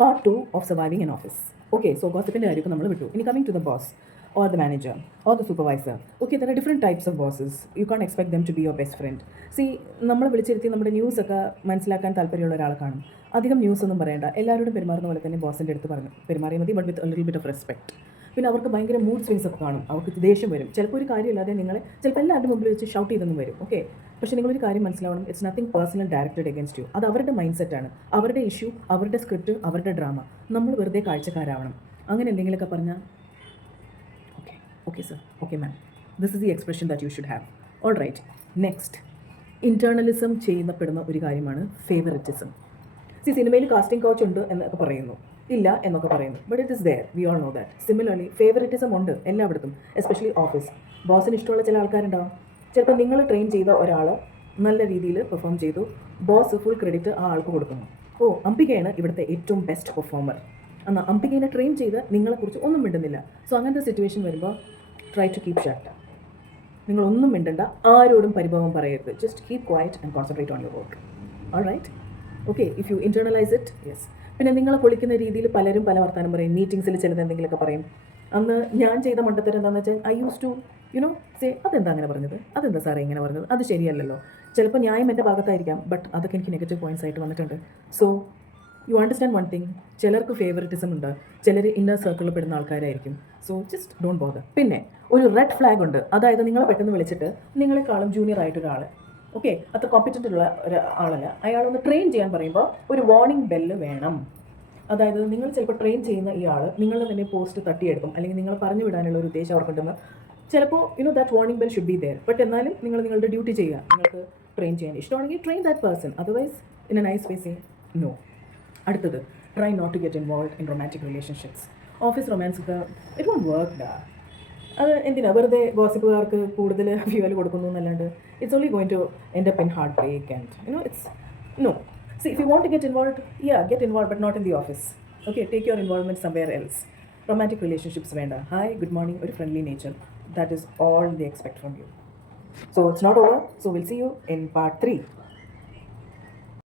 Part 2 of surviving in office. Okay, so gossipin കാര്യമൊക്കെ നമ്മൾ വിട്ടു. ഇനി coming to the boss or the manager or the supervisor. Okay, there are different types of bosses. You can't expect them to be your best friend. See, നമ്മൾ വിളിച്ചിരുത്തി നമ്മുടെ news ഒക്കെ മനസ്സിലാക്കാൻ താല്പര്യമുള്ള ഒരാളെ കാണും. അധികം ന്യൂസ് ഒന്നും പറയേണ്ട, എല്ലാവരോടും പെരുമാറുന്ന പോലെ തന്നെ ബോസിൻ്റെ അടുത്ത് പെരുമാറിയാൽ മതി, but with a little bit of respect. പിന്നെ അവർക്ക് ഭയങ്കര മൂഡ് സ്വിങ്സ് ഒക്കെ കാണും, അവർക്ക് ദേഷ്യം വരും. ചിലപ്പോൾ ഒരു കാര്യമില്ലാതെ നിങ്ങളെ ചിലപ്പോൾ എല്ലാവരുടെ മുമ്പിൽ വെച്ച് ഷൗട്ട് ചെയ്തൊന്നും വരും. ഓക്കെ, പക്ഷേ നിങ്ങളൊരു കാര്യം മനസ്സിലാവണം, it's nothing personal directed against you. അത് അവരുടെ മൈൻഡ് സെറ്റാണ്, അവരുടെ ഇഷ്യൂ, അവരുടെ സ്ക്രിപ്റ്റ്, അവരുടെ ഡ്രാമ. നമ്മൾ വെറുതെ കാഴ്ചക്കാരാവണം. അങ്ങനെ എന്തെങ്കിലുമൊക്കെ പറഞ്ഞാൽ okay okay sir, okay ma'am, this is the expression that you should have. All right, next internalism ചെയ്യപ്പെടുന്ന ഒരു കാര്യമാണ് ഫേവറിറ്റിസം. സിനിമയിൽ കാസ്റ്റിംഗ് കൗച്ച് ഉണ്ട് എന്നൊക്കെ പറയുന്നു, ഇല്ല എന്നൊക്കെ പറയുന്നു, but it is there, we all know that. Similarly favouritism ഉണ്ട് എല്ലായിടത്തും, എസ്പെഷ്യലി ഓഫീസ്. ബോസിന് ഇഷ്ടമുള്ള ചില ആൾക്കാരുണ്ടാവും. ചിലപ്പോൾ നിങ്ങൾ ട്രെയിൻ ചെയ്ത ഒരാൾ നല്ല രീതിയിൽ പെർഫോം ചെയ്തു, ബോസ് ഫുൾ ക്രെഡിറ്റ് ആ ആൾക്ക് കൊടുക്കുന്നു. ഓ, അംബികയാണ് ഇവിടുത്തെ ഏറ്റവും ബെസ്റ്റ് പെർഫോമർ. എന്നാൽ അംബികയെ ട്രെയിൻ ചെയ്ത് നിങ്ങളെക്കുറിച്ച് ഒന്നും മിണ്ടുന്നില്ല. സോ അങ്ങനത്തെ സിറ്റുവേഷൻ വരുമ്പോൾ ട്രൈ ടു കീപ് ഷട്ട്. നിങ്ങളൊന്നും മിണ്ടണ്ട, ആരോടും പരിഭവം പറയരുത്. Just keep quiet and concentrate on your work. All right, okay, if you internalise it, yes. പിന്നെ നിങ്ങളെ പൊളിക്കുന്ന രീതിയിൽ പലരും പല വർത്താനം പറയും, മീറ്റിംഗ്സിൽ ചിലത് എന്തെങ്കിലുമൊക്കെ പറയും. അന്ന് ഞാൻ ചെയ്ത മണ്ടത്തരം എന്താണെന്ന് വെച്ചാൽ, ഐ യൂസ് ടു സേ, അതെന്താ അങ്ങനെ പറഞ്ഞത്, അതെന്താ സാറേ ഇങ്ങനെ പറഞ്ഞത്, അത് ശരിയല്ലല്ലോ. ചിലപ്പോൾ ന്യായം എൻ്റെ ഭാഗത്തായിരിക്കാം, ബട്ട് അതൊക്കെ എനിക്ക് നെഗറ്റീവ് പോയിൻറ്റ്സ് ആയിട്ട് വന്നിട്ടുണ്ട്. So you understand one thing, ചിലർക്ക് ഫേവറിറ്റിസം ഉണ്ട്, ചിലർ ഇന്നർ സർക്കിളിൽ പെടുന്ന ആൾക്കാരായിരിക്കും. So just don't bother. പിന്നെ ഒരു റെഡ് ഫ്ലാഗ് ഉണ്ട്, അതായത് നിങ്ങളെ പെട്ടെന്ന് വിളിച്ചിട്ട് നിങ്ങളെക്കാളും ജൂനിയർ ആയിട്ടൊരാൾ, ഓക്കെ, അത്ര കോമ്പറ്റൻ്റ് ഉള്ള ഒരാളല്ല, അയാളൊന്ന് ട്രെയിൻ ചെയ്യാൻ പറയുമ്പോൾ ഒരു വാർണിംഗ് ബെല്ല് വേണം. അതായത് നിങ്ങൾ ചിലപ്പോൾ ട്രെയിൻ ചെയ്യുന്ന ഈ ആൾ നിങ്ങളുടെ തന്നെ പോസ്റ്റ് തട്ടിയെടുക്കും, അല്ലെങ്കിൽ നിങ്ങൾ പറഞ്ഞു വിടാനുള്ള ഒരു ഉദ്ദേശം അവർക്കുണ്ടെന്ന്. ചിലപ്പോൾ that warning bell should be there. But എന്നാലും നിങ്ങൾ നിങ്ങളുടെ ഡ്യൂട്ടി ചെയ്യുക. നിങ്ങൾക്ക് ട്രെയിൻ ചെയ്യാൻ ഇഷ്ടമാണെങ്കിൽ train that person, otherwise in a nice way say no. അടുത്തത്, try not to get involve in romantic relationships. Office romance ഒക്കെ ഇറ്റ് വോണ്ട് വർക്ക് ഡാ. അത് എന്തിനാ വെറുതെ ഗോസിപ്പുകാർക്ക് കൂടുതൽ ഫ്യൂവൽ കൊടുക്കുന്നു എന്നല്ലാണ്ട് it's only going to end up in heart break and it's no. See, if you want to get involved, yeah, get involved, but not in the office. Okay, take your involvement somewhere else. Romantic relationships venda. Hi, good morning, very friendly nature. That is all they expect from you. So it's not over. So we'll see you in part 3.